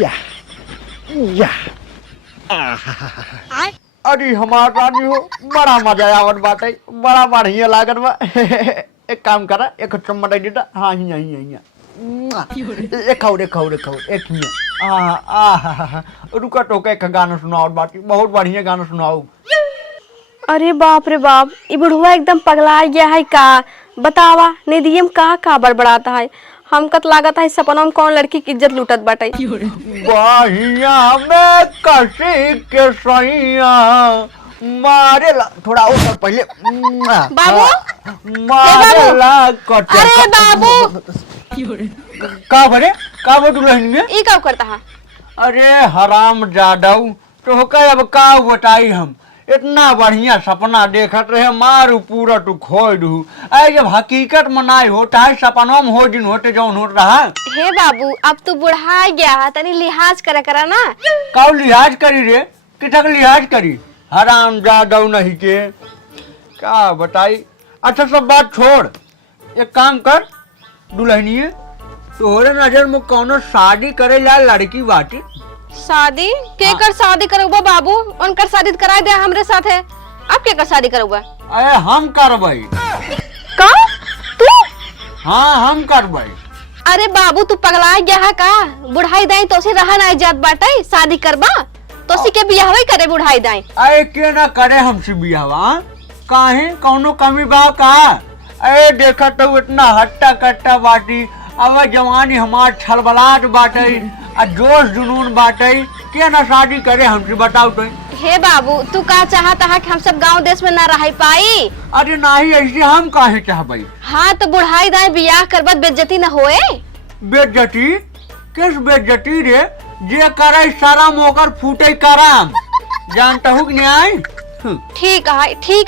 या या अरे हमार रानी हो बड़ा मजा आवत बाटे बड़ा बढ़िया लागत बा एक काम करा एक चम्मच दे दे हाँ हिया एक खाओ एक हिया रुका टोके एक गाना सुनाओ बाटी बहुत बढ़िया गाना सुनाओ। अरे बाप रे बाप ये बुढ़वा एकदम पगला गया है का बतावा निधियम का बड़बड़ाता है हमका तो लागत है सपना में कौन लड़की की इज्जत लूटत बाटे। बहिया में कसी के सैया मारे ला थोड़ा और पहले बाबू मारे ला कटे अरे बाबू का भरे का बटू रहनी में ई का करता है। अरे हराम जादव तो होकर अब का बताई हम इतना बढ़िया सपना देखत रहे मारू पूरा तू खोई दू अरे जब हकीकत में नहीं होता है सपनों में हो दिन होते जौन हो रहा हे बाबू अब तू बुढ़ा गया है तनी लिहाज करा ना। कौ लिहाज करी रे कितक लिहाज करी हराम जादव नहीं के क्या बताई। अच्छा सब बात छोड़ एक काम कर दुल्हनिए तोहरे नजर में कौनो शादी करे ला लड़की बाटी शादी के कर शादी करूबा बाबू उनकर शादी करा दे हमरे साथ है अब के कर शादी करूबा। अरे हम करबई का तू हाँ हम करबई। अरे बाबू तू पगला गया है का बुढ़ाई दाई तो से रहा ना जात बाटे शादी करबा तो सी के बियाह ही करे बुढ़ाई दाई। अरे के ना करे हमसे बियाहवा काहे कौनो कमी बा का अरे देखा तो इतना हट्टा कट्टा बाटी अब जवानी हमार छलबलाट बाटे आ जोश जुनून बाटे के ना शादी करे हमसे बताओ तो। हे बाबू तू का चाहता है कि हम सब गांव देश में ना रह पाई। अरे नहीं ऐसे हम काहे चाहबई। हाँ तो बुढ़ाई दाई बियाह करबत बेइज्जती न होए। बेइज्जती किस बेइज्जती रे जे करे सारा मोकर फूटे कराम जानता हूँ कि नहीं। ठीक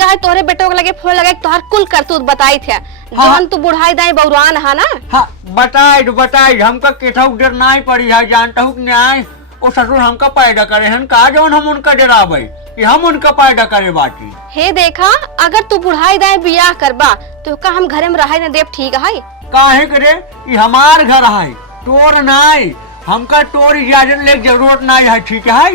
है तोरे बेटो के लगे फोन लगा तोहर कुल करतूत बताई थे जौन तू बुढ़ाई दाई बौरान है ना। हाँ बताई हमका केठौ डर नहीं पड़ी है जानता हूँ कि नहीं वो ससुर हमका पैदा करे हैं का जौन हम उनका डराबई कि हम उनका पैदा करे बाकी। हे देखा अगर तू बुढ़ाई दाई बियाह करबा तो का हम घरे में रहे न देव ठीक है काहे करे ये हमार घर है तोर नहीं हमका तोर इजाजत ले जरूरत नहीं है ठीक है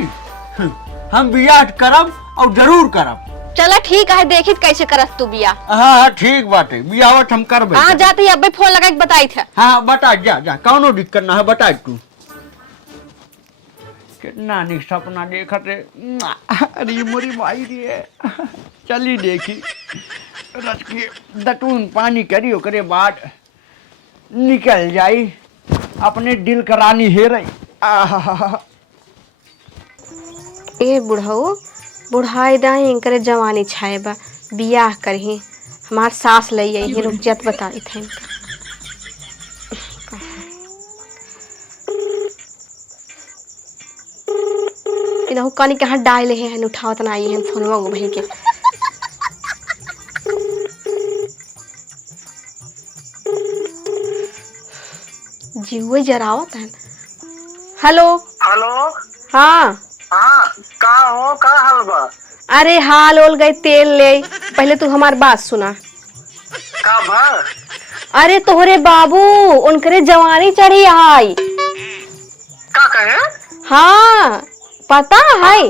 हम बियाह करब और जरूर करब। चला ठीक है देखित कैसे करस तू बियाह। हाँ ठीक बात है बियाह हम करबे। हाँ जाते अब फोन लगा के बताई थे। हाँ बता जा कौनो दिक्कत ना है बता तू कितना निक सपना देखत रे अरे मोरी भाई रे चली देखी रच के दटून पानी करी ओकरे बाद निकल जाई अपने दिल करानी हे रही। ए बुढ़ऊ बुढ़ाई दाई इनकरे जवानी छाए बा बियाह करही हमार सास लई आई रुक जत बताई थे इनहु कनी कहाँ डाल ले हैं उठावत ना आई हैं फोनवा गो भाई के। जीवे जरावत है। हेलो हाँ का हो का हाल बा। अरे हाल ओल गए तेल ले पहले तू हमार बात सुना। का बा अरे तोहरे बाबू उनकरे जवानी चढ़ी आई। का कहे हाँ पता है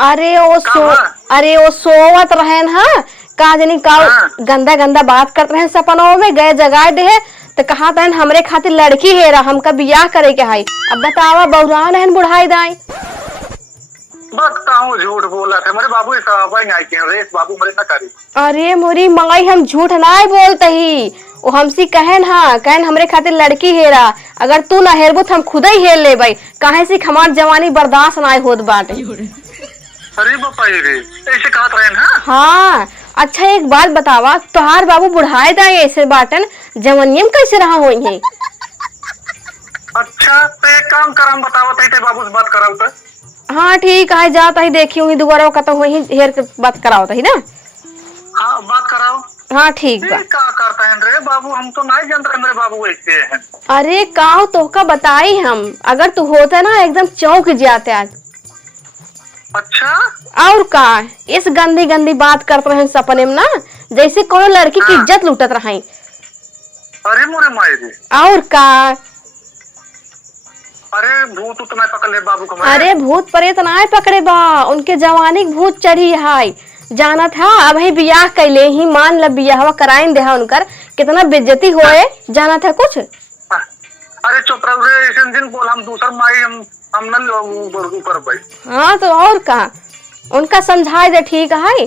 अरे वो सोवत रहन हा का जनी का गंदा बात करते हैं सपनों में गए जगाए दे तो कहा तहन हमरे खातिर लड़की हेरा हमका बियाह करे के है। अब बतावा बौरा रहन बुढ़ाई दाई बताऊं झूठ बोला थे मेरे बाबू नहीं के रे बाबू मरे ना करी। अरे मोरी माई हम झूठ नहीं बोलते ही वो हमसी कहन हाँ कहन हमरे खातिर लड़की हेरा अगर तू ना हेरबो तो हम खुद ही हेर लेबै काहे से हमार जवानी बर्दाश्त नहीं होत बाटे। अरे बापा रे ऐसे कहत रहन। हाँ अच्छा एक बात बतावा तोहार बाबू बुढ़ाए दाई ऐसे बाटन जवानियम कैसे रहा होई है। अच्छा तो एक काम कर हम बतावत है बाबू से बात कराऊ तो। हाँ ठीक है जाता ही देखी हुई दोबारा का तो वही हेर के बात कराओ ही ना। हाँ बात कराओ। हाँ ठीक बा। क्या करता है रे बाबू हम तो नहीं जानते मेरे बाबू ऐसे हैं। अरे काहो तो का बताई हम अगर तू होता ना एकदम चौंक जाते आज। अच्छा और का इस गंदी बात करते रहे सपने में ना जैसे कोनो लड़की की इज्जत लूटत रहे। अरे मोरे मायरे और का अरे भूत उतना पकड़ ले बाबू को मैं। अरे भूत प्रेत ना पकड़े बा, उनके जवानी के भूत चढ़ी है। जाना था अब ही बियाह कैले ही मान ल बियाहवा कराइन दे उनकर, कितना बेइज्जती होए। जाना था कुछ। अरे चुप रहो रे, ऐसे दिन बोल हम दूसर माई हम न लोग कर भाई। हाँ तो और कहा, उनका समझाए दे ठीक है।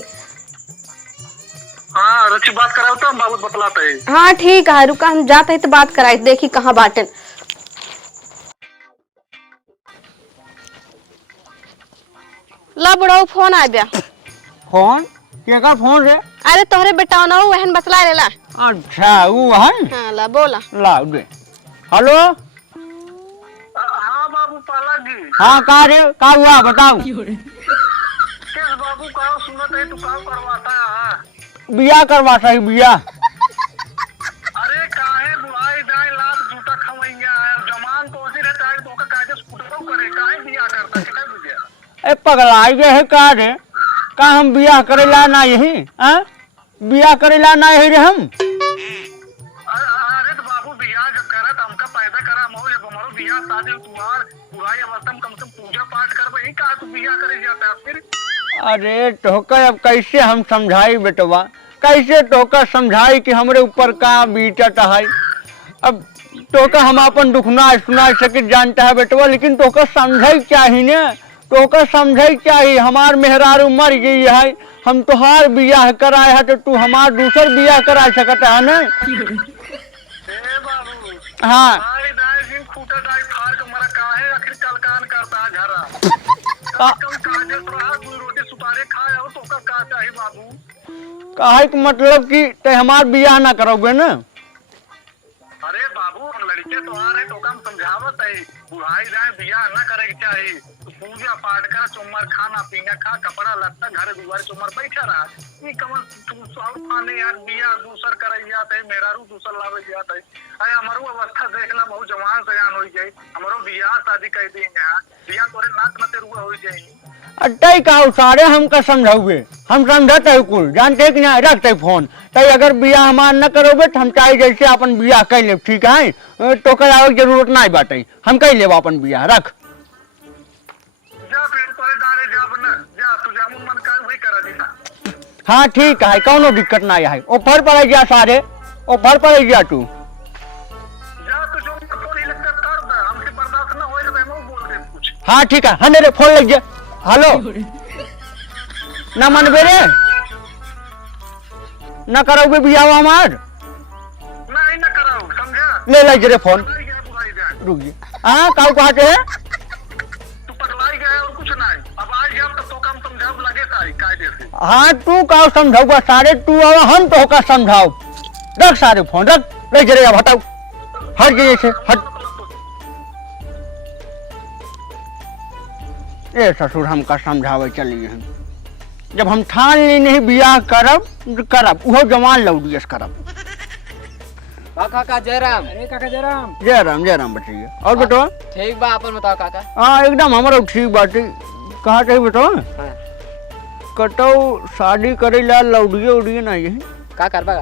हाँ रची बात कराओ तो हम बाबू बतलाते है। हाँ ठीक है, रुका हम जाते हैं तो बात कराए, देखी कहाँ बाटन। ला बुढ़ाऊ फोन आ गया। फोन केका फोन रे? अरे तोहरे बेटा ना वहन बतला लेला। अच्छा वो है। हाँ ला बोला। ला दे। हेलो। हाँ बाबू पाला जी। हाँ का रे, का हुआ बताओ। किस बाबू का सुनत है, तू काम करवाता है? बियाह करवाता है बियाह। अरे काहे बुढ़ाई जाए लात जूता खवैया है, जमान तो उसी रहता है, तो का काहे स्कूटर करे, काहे बियाह करता कितना बुझे। ए पगलाई गए है का रे, का हम बियाह करेला ना यही हाँ, बियाह करेला ना यही रे हम। अरे तो बाबू बियाह जब करा तो हमका पैदा करा, हम जब हमारो बियाह शादी तुम्हार बुढ़ाई अवस्था में कम से कम पूजा पाठ करबे ही, का तू बियाह करे जाता है फिर। अरे टोका अब कैसे हम समझाई बेटवा, कैसे टोका समझाई कि हमरे ऊपर का बीतत है। अब टोका हम अपन दुखना सुना सके जानता है बेटवा, लेकिन टोका समझे चाहिए न, टोका समझे चाहिए। हमार मेहरारू मर गई है, हम तुहार बियाह कराए है तो तू हमार दूसर बियाह करा सकता है न। ए बाबू हाँ दाई दाई दिन खूटा दाई फाड़ के मरा, काहे आखिर कलकान करता है झरा। कम काजे रहा, दो रोटी सुपारी खाए हो तो का चाहिए बाबू। काहे के मतलब कि ते हमार बियाह ना करोगे न। अरे बाबू लड़के तो आ रहे तो काम समझावत है, बुढ़ाई जाए बियाह ना करे के चाहिए, तो पूजा पाठ कर, चुम्मर खाना पीना खा, कपड़ा लत्ता घर दुआर चुम्मर बैठा रहा। ये कमल तू सब खाने यार बियाह दूसर करे जात है, मेहरारू दूसर लावे जात है। अरे हमारो अवस्था देखना बहुत जवान सयान हो जाए, हमारो बियाह शादी कर देंगे यहाँ, बियाह तोरे नाक नते रुआ हो जाए। अट्टाई का सारे हमका समझाओगे, हम समझते है कुल जानते कि नहीं। रखते फोन तई, अगर बियाह हमार न करोगे तो हम चाहे जैसे अपन बियाह कर ले, ठीक है। तो करावे की जरूरत नहीं बाटे, हम कर लेब अपन बियाह। रख जा फिर तोरे डारे जा बना, जा तू जामुन मन का वही करा देना। हाँ ठीक है, कौनो दिक्कत नहीं है। ऑफर पड़े जा सारे, ऑफर पड़े जा तू। जा तू जो तो नहीं लगता कर दे, हमसे बर्दाश्त ना होए तो मैं बोल दे कुछ। हाँ ठीक है, हाँ रे फोन लग जा। हेलो ना मनबे रे, न करोगे बियाह हमार, नहीं ना कराओ समझा। ले लग रे फोन। पगलाई गया बुढ़ाई जाए, रुक जा। हाँ काऊ कहते है, तू पगलाई गया और कुछ नहीं। अब आज गया तो काम समझाओ लगे सारी कायदे से। हाँ तू का समझाऊगा सारे, तू आओ हम तो का समझाओ। रख सारे फोन, रख ले जरे, अब हटाओ, हट गए से हट। ए ससुर हमका समझावे चलिए हम, जब हम ठान ली नहीं बियाह करब करब, वो जवान लौडियस करब। काका जयराम। अरे काका जयराम। जय राम बचिए। और बेटो ठीक बा, अपन बताओ काका। हाँ एकदम हमारा ठीक बात। कहा चाहिए बेटो, हाँ। कटो शादी करे ला लौडिये उड़िए ना, यही का करबा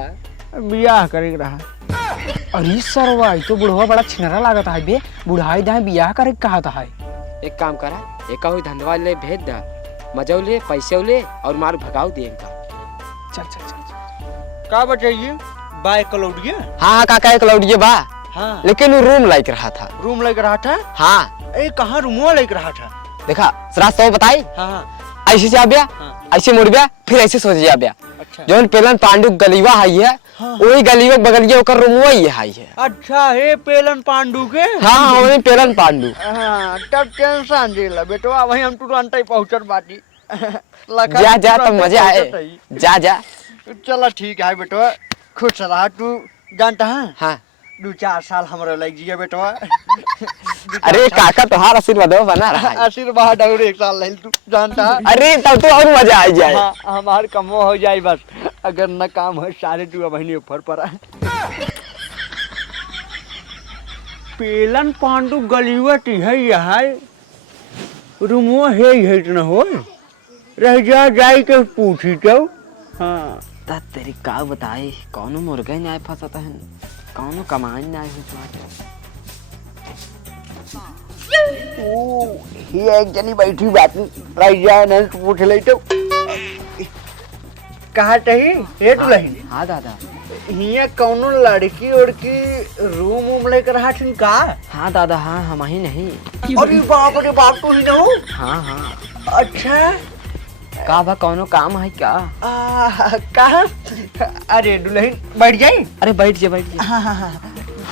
बियाह करे रहा। अरे सरवा तो बुढ़वा बड़ा छिनरा लागत है बे, बुढ़ाई दाए बियाह करे कहता है। एक काम करा, एक ही धंधवा ले भेज दा, मजा ले पैसे ले और मार भगाओ दे इनका। चल चल चल, चल। का बताइए बाय कलौडिये। हाँ काका एक लौटिए बा, हाँ लेकिन वो रूम लाइक रहा था। रूम लग रहा था। हाँ ए कहाँ रूमवा लग रहा था। देखा रास्ता बताई, हाँ ऐसे से आबिया, हाँ। ऐसे मुड़ गया, फिर ऐसे सोच आबिया। अच्छा जो पेलन पांडु गलीवा हाई है, हाँ। वही गलीवा बगलिया ओकर रूमवा ही हाई है। अच्छा हे पेलन पांडु के। हाँ वही पेलन पांडु। हाँ तब टेंशन दिला बेटवा, वही हम तुरंत ही पहुंचत बाटी। जा जा तब मजा आए, जा जा। चला ठीक है बेटवा, खुश रहा तू। जानता है हाँ 2-4 साल हमारा लग जिया बेटवा। अरे काका तुम्हारा आशीर्वाद बना रहा है। आशीर्वाद और 1 साल ले तू, जानता है। अरे तब तो और मजा आ जाए। हाँ हमार कमो हो जाए बस, अगर न काम हो सारे तू बहनी ऊपर पर। पेलन पांडु गलीवट है यहाँ, रूमो है न हो रह जा जाई के पूछी तो। हाँ तेरी का बताए, कौनो मुर्गा ही नहीं फंसता है, कौनो कमाई नहीं हो। ये एक जनी बैठी बात रह जाए नहीं तो पूछ ले तो कहा चाहिए ये दुल्हन हाँ दादा। हिया कौनो लड़की उड़की रूम वूम लेकर हाथिन का? हाँ दादा हाँ हम ही नहीं। अरे बाप तो ही ना हो। हाँ हाँ। अच्छा का बा कौनो काम है क्या? कहा? अरे दुल्हन बैठ जाए। अरे बैठ जा बैठ जा। हाँ,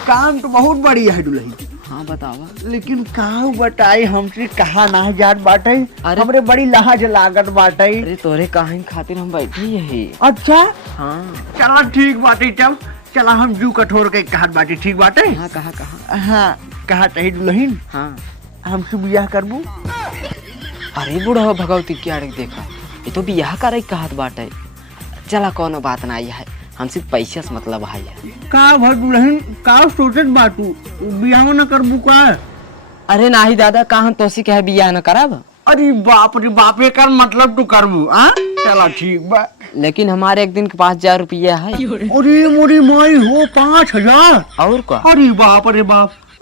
काम तो बहुत बढ़िया है दुल्हन। हाँ बतावा। लेकिन काहू बताई हमसे कहा ना जात बाटे। अरे हमरे बड़ी लाज लागत बाटे। अरे तोरे कहानी खातिर हम बैठी है। अच्छा हाँ चला ठीक बाटे चल चला हम जू कठोर के कहत बाटे ठीक बाटे। हाँ कहा हाँ कहा चाहिए दुल्हन हाँ। हमसे बियाह करबू? अरे बूढ़ा भगवती क्या रे देखा ये तो बियाह करे कहत बाटे। चला कोनो बात ना है हमसे पैसे से मतलब है। का भर दुल्हन का सोचत बाटू बियाह न करबू का? अरे नाही दादा कहाँ तोसी कहे बियाह न करब। अरे बाप ये कर मतलब तू करबू? हाँ चला ठीक बा। लेकिन हमारे एक दिन के 5,000 रुपया है। अरे मोरी माई हो 5,000? और का? अरे बाप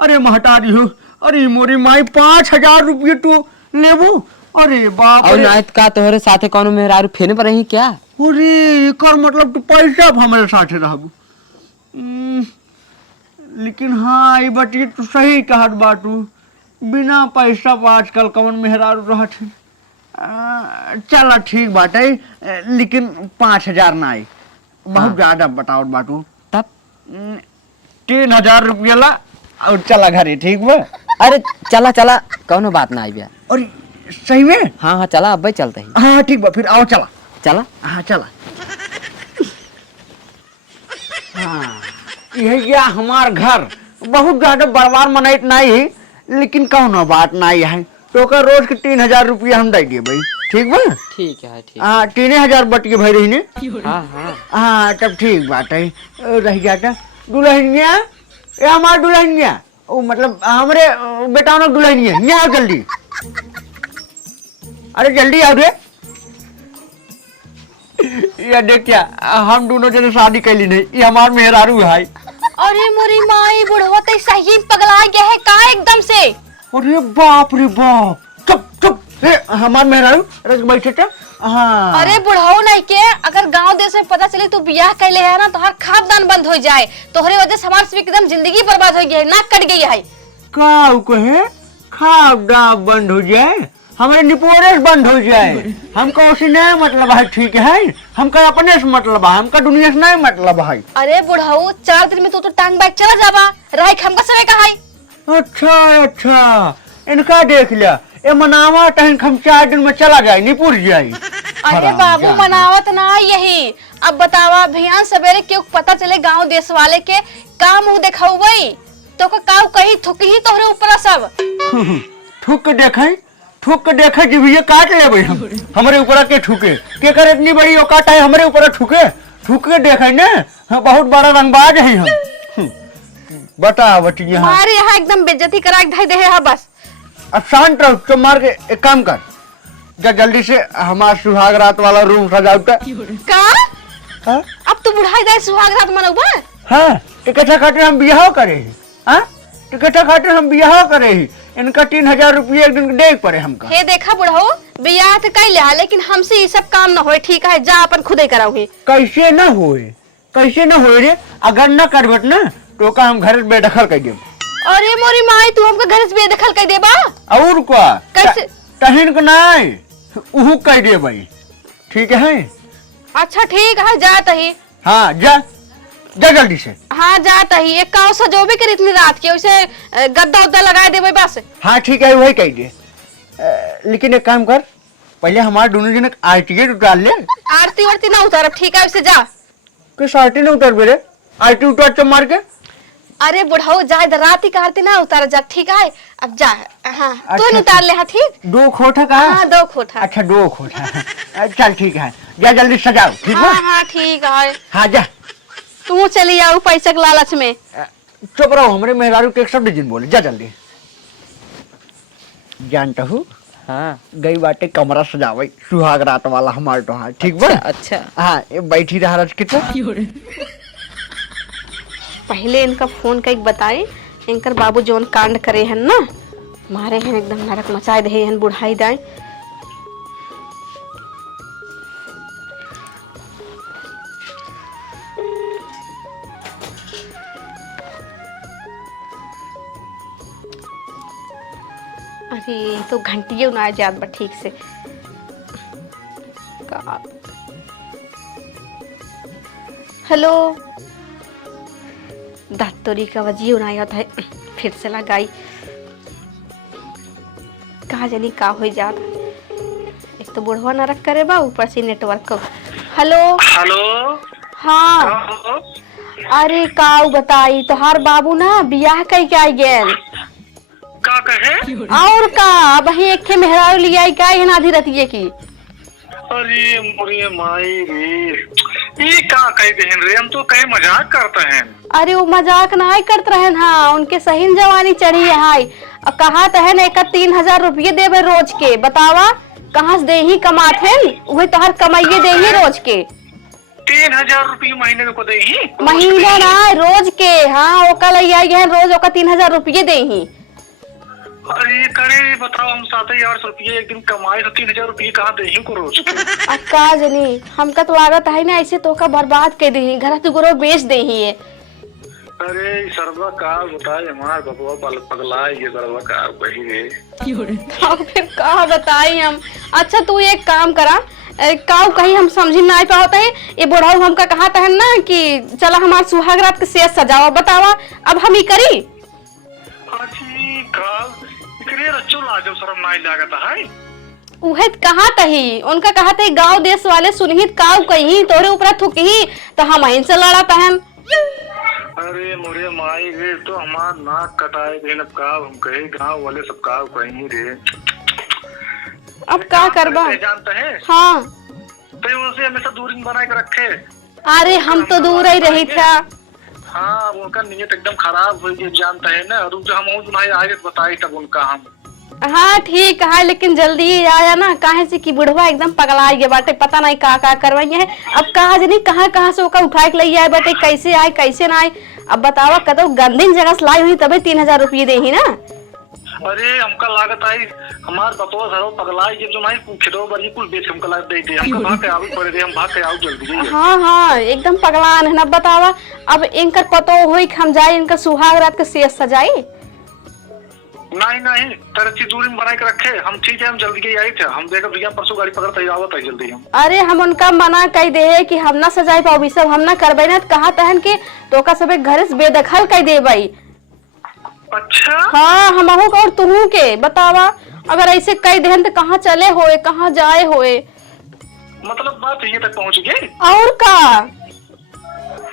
अरे महतारी हो। अरे मोरी माई 5,000 रुपये तू लेबू? अरे बाप और रे। नायत का तोहरे साथे कोनो मेहरारू फेने पर रही क्या? अरे कर मतलब तू पैसा हमारे साथे रहबू। लेकिन हाँ ये बटी तू सही कहत बाटू बिना पैसा पर आजकल कौन मेहरारू रहत है। चला ठीक बाटे लेकिन 5,000 ना आई बहुत ज्यादा बताओ बाटू। तब 3,000 रुपया ला और चला घरे ठीक बा? अरे चला चला कोनो बात ना आई बिया। अरे सही में? हाँ हाँ चला अब चलते ही। हाँ ठीक बा फिर आओ चला। चला हाँ चला। हाँ यह गया हमार घर बहुत ज्यादा बर्बाद मनाइत नहीं है लेकिन कौनो बात नहीं है तो का रोज के 3,000 रुपया हम दे दिए भाई ठीक बा? ठीक है ठीक। हाँ 3,000 बट के भाई रही ने। हाँ हाँ हाँ तब ठीक बात है रह जाता दुल्हनिया ये हमार दुल्हनिया वो मतलब हमारे बेटा ने दुल्हनिया यहाँ जल्दी। अरे जल्दी आओ रे। ये देख क्या हम दोनों जने शादी कैली नहीं ये हमार मेहरारू है। अरे मोरी माई बुढ़वा तो सही पगला गया है का एकदम से। अरे बाप रे बाप चुप हमार मेहरारू रख बैठे थे। हाँ अरे बुढ़ाओ नहीं के अगर गांव देश में पता चले तू बियाह कैले है ना तोहर खानदान बंद हो जाए तोहरे वजह से हमार एकदम जिंदगी बर्बाद हो गई है नाक कट गई है। का कहे खाना बंद हो जाए हमारे निपोरेश बंद हो जाए हमको उसी नहीं मतलब है ठीक है हमका अपने से मतलब है हमका दुनिया से नहीं मतलब है। अरे बुढ़ाओ 4 दिन में तो टांग बाइक चला जावा राय हमका समय का है। अच्छा इनका देख लिया ये मनावा टहन हम 4 दिन में चला जाए निपुर जाए। अरे बाबू मनावत ना यही अब बतावा भैया सवेरे क्यों पता चले गांव देश वाले के का मुंह दिखाऊ भाई तो का कहीं थुक ही तोहरे ऊपर सब ठुक के देखे जी भैया काट ले भाई हमारे ऊपर के ठुके के कर इतनी बड़ी औकात है हमारे ऊपर ठुके देखे ना हाँ, बहुत बड़ा रंगबाज है हम। बता बटिया हमारे यहाँ एकदम बेइज्जती करा के दे है बस। अब शांत रहो चुप मार के एक काम कर जा जल्दी से हमारा सुहाग रात वाला रूम सजावटा का? हाँ? अब तू बुढ़ाई दे सुहाग रात मनौबा? हाँ टिकटा खातिर हम बियाह करे हाँ टिकटा खातिर हम बियाह करे इनका 3,000 रुपया एक दिन दे पड़े हमका। हे देखा बुढ़ाओ बियाह तो कर लिया लेकिन हमसे ये सब काम न होए ठीक है जा अपन खुदे कराओगे। कैसे न होए रे अगर न करबत ना तो का हम घर बेदखल कर देब। अरे मोरी माई तू हमको घर से बेदखल कर देबा और क्या कैसे? तहिन को नहीं उहु कह दे भाई ठीक है। अच्छा ठीक है जाता ही। हाँ जा जल्दी से। हाँ जाता ही एक काव सजोबे कर इतनी रात के उसे गद्दा उद्दा लगा दे बस। हाँ ठीक है वही कह दे लेकिन एक काम कर पहले हमारे दोनों जन आरती उतार ले। आरती वारती ना उतार ठीक है उसे जा। किस आरती ना उतार बेरे आरती उतार चम मार के। अरे बुढ़ाओ जा रात का आरती ना उतार जा ठीक है अब जा। हाँ तू अच्छा, उतार ले। हाँ ठीक 2 खोटा का? हाँ 2 खोटा। अच्छा 2 खोटा चल ठीक है जा जल्दी सजाओ ठीक है। हाँ ठीक है। हाँ जा तू चली आओ पैसा के लालच में। चुप रहो हमारे मेहरारू के एक शब्द जिन बोले जा जल्दी। जानता हूँ हाँ गई बाटे कमरा सजावे सुहाग रात वाला हमारे तो हाँ ठीक बा। अच्छा हाँ ये बैठी रहा रज कितना पहले इनका फोन का एक बताए इनकर बाबू जोन कांड करे हैं ना मारे हैं एकदम नरक मचाए दे हैं बुढ़ाई दाई। अरे तो घंटिए ना याद बा ठीक से का। हेलो दातोरी का वजी उनाई होता है फिर से लगाई कहा जानी का हो जात। एक तो बुढ़वा नरक करे बा ऊपर से नेटवर्क को। हेलो हेलो हाँ अरे काऊ बताई तोहार बाबू ना बियाह कई के आई गेल का कहे? और का अब ही एक मेहरारू लिया का है आधी रतिये की। अरे मोरे माई रे ये का कह देहन रे, हम तो कहे मजाक करते हैं। अरे वो मजाक ना करत रहन हाँ उनके सही जवानी चढ़ी है हाई। अब कहा तहन एक 3,000 रुपये देवे रोज के बतावा कहाँ से दे ही कमात है वही तोहर कमाइए दे ही रोज के। 3,000 रुपये महीने में को दे ही महीने ना रोज के हाँ वो कल है रोज ओका 3,000 रुपये दे ही। अरे करे बताओ हम 7,000 रुपये एक दिन कमाए तो 3,000 रुपये कहाँ दे ही को रोज? अब का जनी हमका तो लागत है ना ऐसे तो का बर्बाद कर दी घर तुगरो बेच दे ही है। अरे सर्वा का बताए हमार बबुआ पगला ये सर्वा का वही रे। तो फिर का बताई हम। अच्छा तू एक काम करा काऊ कहीं हम समझ ना आ पाते है ये बुढ़ाऊ हमका कहा था ना कि चला हमार सुहाग रात के सेज सजावा बतावा अब हम ही करी। अच्छी काल इकरे रच्चो लाजो शर्म नहीं लागत है। उहे कहा तही उनका कहा थे गांव देश वाले सुनहित काऊ कहीं तोरे ऊपर थुकही तो हम अहिन से लड़ा पहन। अरे मोरे माई रे तो हमार नाक कटाए दिन अब का हम कहे गांव वाले सब का कहीं रे। अब का करबा जानते हैं हाँ तो उनसे हमेशा दूरी बना के रखे। अरे हम तो दूर ही रही था। हाँ उनका नियत एकदम खराब हो गई जानते हैं ना। रुक जो हम तुम्हारी आगे बताई तब उनका हम। हाँ ठीक है लेकिन जल्दी ही आया ना काहे से कि बुढ़वा एकदम पगला गया बाटे पता नहीं का करवाई है। अब कहा जनी कहाँ से ओका उठा के ले आए बाटे कैसे आए कैसे ना आए। अब बतावा कदो गंदीन जगह से लाई हुई तबे 3,000 रुपये दे ही ना। अरे हमका लागत आई हमार बतवा सरो पगलाई जब तुम्हारी पूछो बड़ी कुल बेच हमका लाग दे दे हमका भाग के आवे पड़े दे हम भाग के आओ जल्दी। हाँ एकदम पगलान है ना बतावा अब इनकर पतो होई कि हम जाए इनका सुहाग रात के सेज सजाई। नहीं तरह दूरी में बना के रखे हम ठीक है हम जल्दी के आई थे हम देखो भैया परसों गाड़ी पकड़ते ही आवत है जल्दी हम। अरे हम उनका मना कह दे कि हम ना सजाई पाओ सब हम ना करबे ना कहा तहन के तो का सब घर से बेदखल कह दे भाई। अच्छा हाँ हम और तुहू के बतावा अगर ऐसे कह देहन तो कहाँ चले होए कहाँ जाए होए। मतलब बात ये तक पहुँच गई और का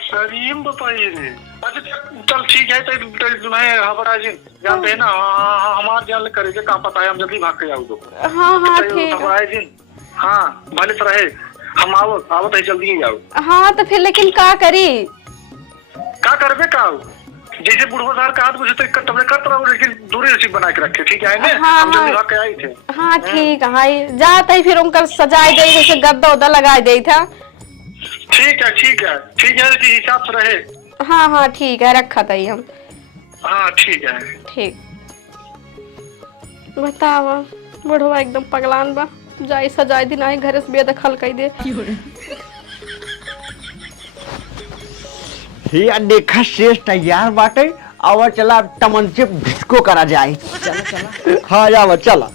सरीम बताइए रे। अच्छा चल ठीक है तो मैं हमारा जानते है ना हमारे जान करे क्या पता है हम जल्दी भाग के आओ। हाँ ठीक हाँ भले तो रहे हम आवत है जल्दी ही आओ। हाँ तो फिर लेकिन का करी का करबे का जैसे बुढ़वा सार का हाथ मुझे तो तबले करता रहो लेकिन दूरी रसीद बना के रखे ठीक है ना। हाँ, हम जल्दी भाग के आए थे। हाँ ठीक है जाते ही फिर उनका सजाए दे जैसे गद्दा उद्दा लगाए दे था। ठीक है हिसाब से रहे। हाँ ठीक है रखा था हम। हाँ ठीक है ठीक बतावा बुढ़वा एकदम पगलान बा जाए सजाए दिन आए घर से बेदखल कर दे। ही देखा शेष तैयार बाटे और चला तमन से भिस्को करा जाए। चला हाँ जावा चला।